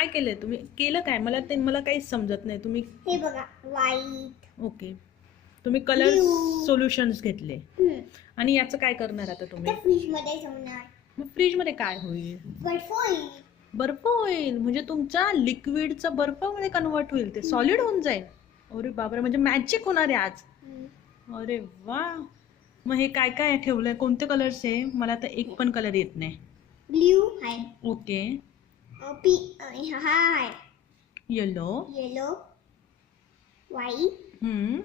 काय केलंय तुम्ही? केलं काय? मला काहीच समजत नाही. तुम्ही हे बघा व्हाईट ओके, तुम्ही कलर Blue. सोल्युशन्स घेतले आणि याचं काय करणार आता तुम्ही? फ्रीज मध्ये ठेवणार. मग फ्रीज मध्ये काय होईल? बर्फ होईल. बर्फ होईल म्हणजे तुमचा लिक्विडचा बर्फामध्ये कन्वर्ट होईल, ते सॉलिड होऊन जाईल. अरे बापरे, म्हणजे मॅजिक होणार आहे आज. अरे वा. मग हे काय काय ठेवलंय? कोणते कलर्स आहे? मला तर एक पण कलर येत नाही. ब्ल्यू आहे. ओके. हा आहे yellow. Yellow, white,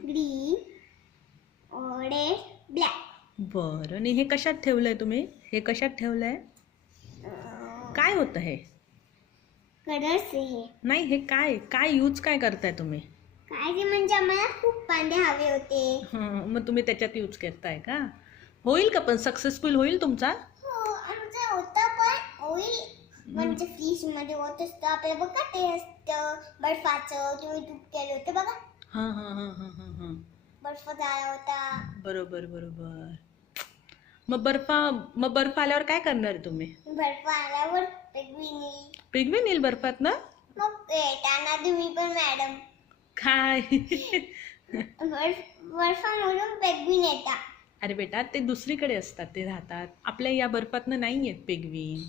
green, orange, black. बरं. आणि हे कशात ठेवलंय तुम्ही? हे कशात ठेवलंय? काय होतं हे? कलर्स हे. नाही, हे काय काय यूज काय करताय तुम्ही? काय ते म्हणजे आम्हाला खूप पांडे हवे होते. मग तुम्ही त्याच्यात यूज करताय का? होईल का पण? सक्सेसफुल होईल तुमचा? हो, आमचा होता पण होईल. म्हणजे फ्रीज मध्ये होत असतं आपल्याला बघा, ते असतं बर्फाचं. तुम्ही तूप केलं होतं बघा. हां हां हां हां हां हां. बर्फ झाला होता. बरोबर बरोबर. मग बर्फ आल्यावर काय करणार आहे तुम्ही? बर्फ आल्यावर पेंग्विन. पिग्वीन येईल बर्फात ना? मग येताना तुम्ही पण मॅडम. काय? बर्फामधून पेंग्विन येतात. अरे बेटा, ते दुसरीकडे असतात, ते राहतात. आपल्या या बर्फातनं नाही येत पेग्वीन.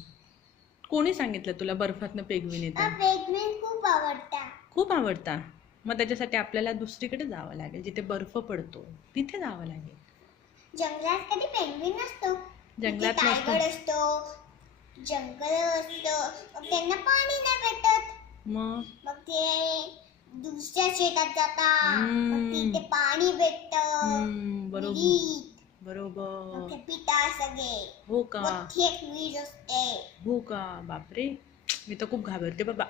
कोणी सांगितलं तुला बर्फातनं पेग्वीन येतं? पेंग्विन खूप आवडतात. खूप आवडता. मग त्याच्यासाठी आपल्याला दुसरीकडे जावं लागेल, जिथे बर्फ पडतो तिथे जावं लागेल. जंगलात कधी पेंग्विन नसतो. जंगलात तिथे नसतो. टायगर असतो, जंगल असतं. मग त्यांना पाणी नाही भेटत. मग ते दुसऱ्या शेतात जातात. मग तिथे पाणी भेटतं. बरोबर मग बरोबर. ते पितात सगळे. हो का? मोठी एक विहीर असते. हो का? बापरे, मी तर खूप घाबरते बाबा.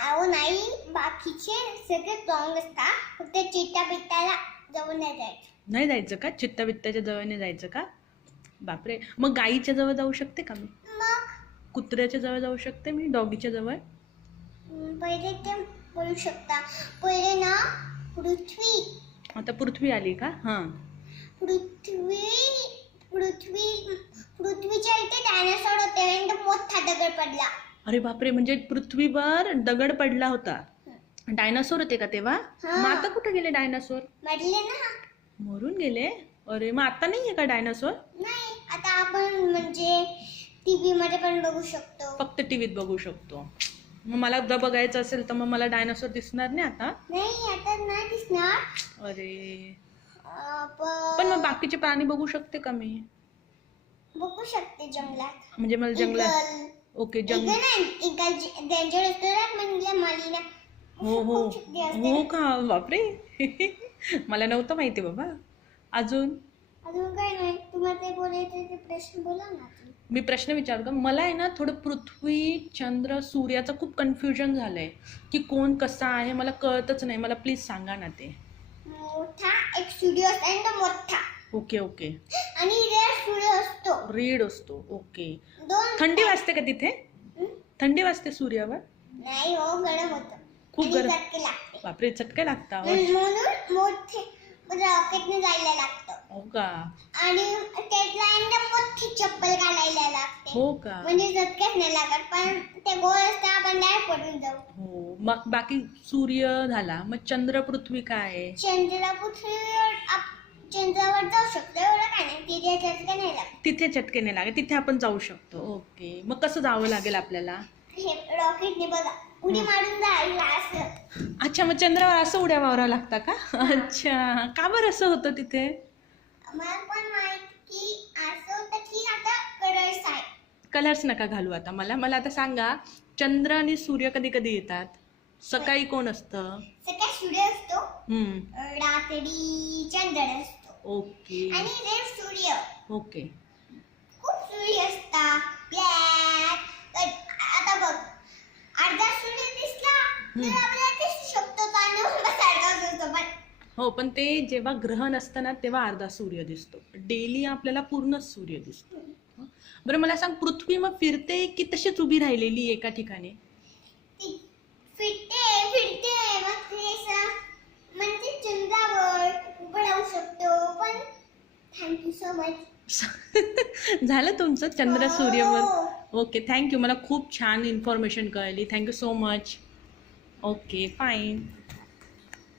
अहो नाही, बाकीचे सगळे स्ट्रॉंग असतात. फक्त चिट्टा बिट्टाला जवळ नाही जायचं. नाही जायचं का? चित्ता बित्ताच्या जवळ नाही जायचं का? बापरे. मग गाईच्या जवळ जाऊ शकते का मी? मग कुत्र्याच्या जवळ जाऊ शकते मी? डॉगीच्या जवळ? पहिले ते बोलू शकता. पहिले ना पृथ्वी आता पृथ्वी आली का? हां. पृथ्वीच्या इथे डायनासोर होते आणि तो मोठा दगड पडला. अरे बापरे, म्हणजे पृथ्वीवर दगड पडला होता. डायनासोर होते का तेव्हा? मग आता कुठे गेले डायनासोर? मरले ना. मरून गेले? अरे, मग आता नाही आहे का डायनासोर? नाही, आता आपण म्हणजे टीव्ही मध्ये पण बघू शकतो. फक्त टीव्हीत बघू शकतो. मग मला जर बघायचं असेल तर मग मला डायनासोर दिसणार नाही आता? नाही, आता नाही दिसणार. अरे, पण पण मग बाकीचे प्राणी बघू शकते का मी? बघू शकते जंगलात. म्हणजे मला जंगलात. ओके, इगल डेंजर असतो म्हणजे मालिना. हो हो हो का? बापरे. मला नव्हतं माहिती बाबा. अजून काय नाही. तुम्हाला ते बोलायचं ते प्रश्न बोला ना. मी प्रश्न विचारू का? मला आहे ना थोडं पृथ्वी, चंद्र, सूर्याचं खूप कन्फ्युजन झालंय की कोण कसा आहे, मला कळतच नाही. मला प्लीज सांगा ना ते. मोठा एक सूर्य असतो आणि तो मोठा. Okay okay. आणि रेड सूर्य असतो. रेड असतो. ओके. दोन. थंडी वाजते का तिथे? थंडी वाजते सूर्यावर? नाही हो, गरम होतं. खूप गरम. चटके लागते. बापरे, चटके लागतात. म्हणून मोठे रॉकेटने जायला लागतं. हो का? आणि त्यातला एकदम मोठी चप्पल घालायला लागते. हो का? म्हणजे झटकेच नाही लागत. पण ते गोल असतं, आपण नाही पडून जाऊ. हो. मग बाकी सूर्य झाला, मग चंद्र, पृथ्वी काय आहे? चंद्रावर जाऊ शकतो, एवढं काय नाही. तिथे चटके नाही लागत. तिथे चटके नाही लागत, तिथे आपण जाऊ शकतो. ओके. मग कसं जावं लागेल आपल्याला? हे रॉकेटने बघा उडी मारून जायला असं. अच्छा, मग चंद्रावर असं उड्या मारावं लागतं का? अच्छा, का बरं असं होतं तिथे? मला पण माहित की असं होतं की आता कलर्स आहे. कलर्स नका घालू आता मला आता सांगा, चंद्र आणि सूर्य कधी कधी येतात? सकाळी कोण असतं? सकाळी सूर्य असतो. रात्री चंद्र असतो. ओके आणि रेड सूर्य. ओके. खूप सूर्य असतात. ब्लॅक. आता बघ, अर्धा सूर्य दिसला तर आपल्याला दिसू शकतो आणि सारखाच असतो. पण हो, पण ते जेव्हा ग्रहण असतं ना तेव्हा अर्धा सूर्य दिसतो. डेली आपल्याला पूर्ण सूर्य दिसतो. बरं, मला सांग, पृथ्वी मग फिरते की तशीच उभी राहिलेली एका ठिकाणी? ती फिरते मग ते म्हणजे चंद्रावर उभं राहू शकतो. पण थँक्यू सो मच. झालं तुमचं चंद्र सूर्यवर. हो. Okay, thank you. मला खूप छान इन्फॉर्मेशन कळली. Thank you so much. Okay, fine.